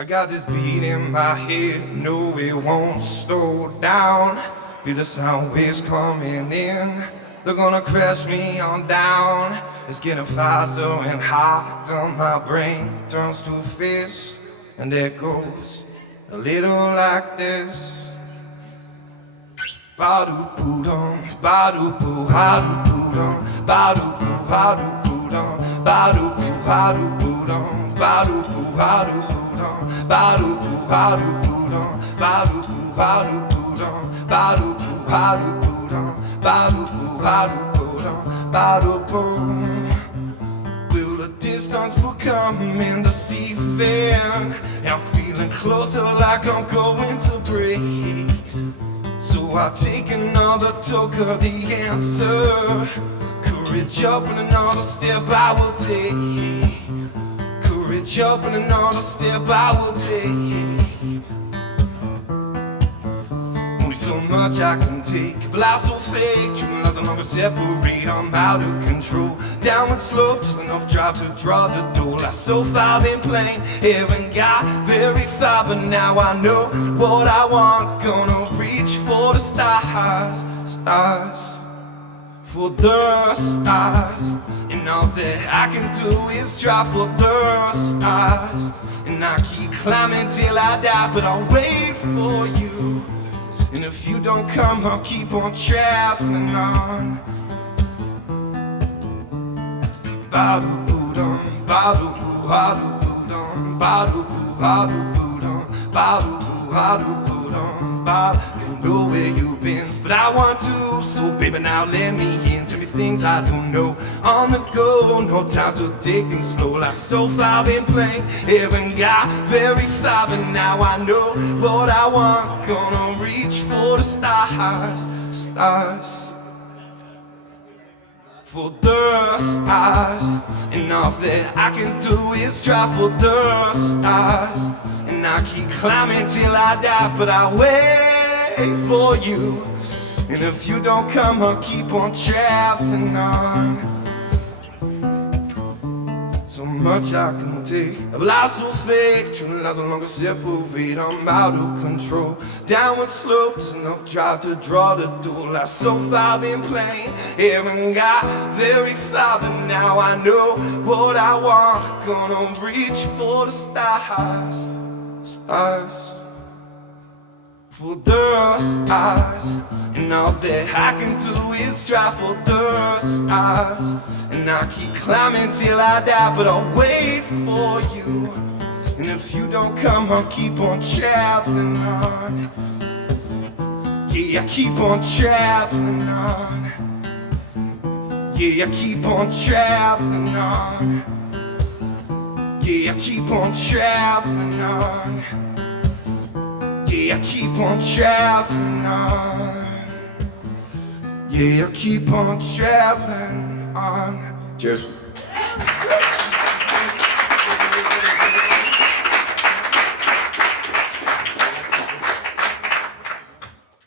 I got this beat in my head, no it won't slow down. Feel the sound waves coming in, they're gonna crash me on down. It's getting faster and harder, my brain turns to a fist, and it goes a little like this. Ba-do-boo-dum, ba-do-boo, ha-do-boo-dum, ba-do-boo, ha-do-boo-dum, ba-do-boo, ha-do-boo-dum, ba-do-boo, ha-do-boo-dum, ba-do-boo, ha-do-boo-dum, ba-do-boo, ha-do-boo-dum, ba-do-boo, ha-do-boo-dum, ba-do-boo, ha-do-boo-dum, ba-do-boom. Will the distance become indecisive? I'm feeling closer like I'm going to break. So I take another toke of the answer. Courage up and another step I will take. Courage up and another step I will take. Only so much I can take. If life's so fake, true love's no longer separate. I'm out of control. Downward slope, just enough drive to draw the door. Like so far been playing, haven't got very far, but now I know what I want. Gonna reach for the stars, stars, for the stars. And all that I can do is try for the stars. And I keep climbing till I die, but I'll wait for you. And if you don't come, I'll keep on traveling on. Ba-do-boo-dum, ba-do-boo, ha-do-boo-dum, ba-do-boo, ha-do-boo-dum, ba-do-boo, ha-do-boo-dum, ba. Don't know where you've been, but I want to. So baby, now let me in. Tell me things I don't know. On the go, no time to take things slow. Like so far been playing, haven't got very far, but now I know what I want. Gonna reach for the stars, stars, for the stars. And all that I can do is try for the stars. And I keep climbing till I die, but I wait for you. And if you don't come, I'll keep on traveling on. So much I can take of life so fake, true love's no longer separate. I'm out of control. Downward slope, just enough drive to draw the door. Like so far been playing, haven't got very far, but now I know what I want. Gonna reach for the stars, stars, for the stars. And all that I can do is try for the stars. And I keep climbing till I die, but I'll wait for you. And if you don't come, I'll keep on traveling on. Yeah, I keep on traveling on. Yeah, I keep on traveling on. Yeah, I keep on traveling on. Yeah, I keep on traveling on. Yeah, I keep on traveling on. Cheers.